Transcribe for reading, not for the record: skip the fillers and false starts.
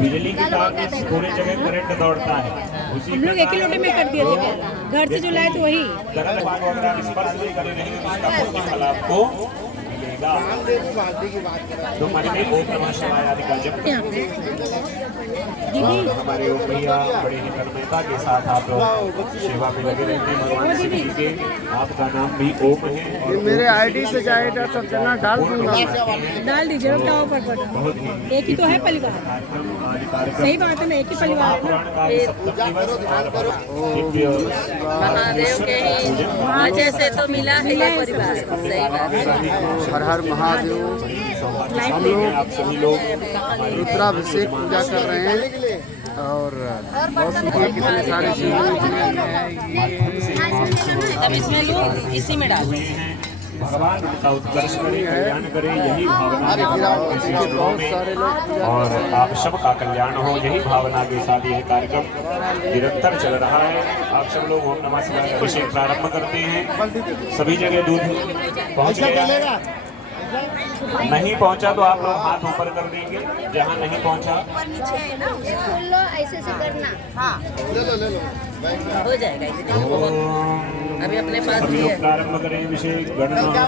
बिजली की तार की पूरी जगह करंट दौड़ता है। उसी हम लोग एक ही लोटे में कर दिए थे क्या? घर से जो लाए तो वही। तरल भाग अगर आप स्पर्श नहीं करे रहेंगे तो उसका पुण्य फल आपको मिलेगा। तो महीने ओम नमः शिवाय आदि का जप और हमारे ओम भैया बड़े ही तन्मयता के साथ आप लोग सेवा में लगे रहते हैं भगवान शिव जी के। आपका नाम भी ओम है और मेरे आईडी से जाएगा सब जना डाल दूंगा। डाल दीजिए बताओ पर एक ही तो है परिवार। सही बात है ना, एक ही परिवार है ना। महादेव के ही वजह से तो मिला है ये परिवार। सही बात है। हर हर महादेव। हम लोग रुद्राभिषेक पूजा कर रहे हैं और बहुत सुखी कितने सारे चीजें तब इसमें लोग इसी में डाल भगवान उनका उत्कर्ष करे, कल्याण करे, यही भावना बहुत सारे लोग और आप सबका कल्याण हो, यही भावना के साथ यह कार्यक्रम निरंतर चल रहा है। आप सब लोग ओम नमः शिवाय अभिषेक प्रारंभ करते हैं। सभी जगह दूध पहुंच गया, नहीं पहुंचा तो आप लोग हाथ ऊपर कर देंगे। जहां नहीं पहुंचा ऐसे से करना। हाँ हो जाएगा। अभी अपने पास प्रारंभ करें अभिषेक गणना।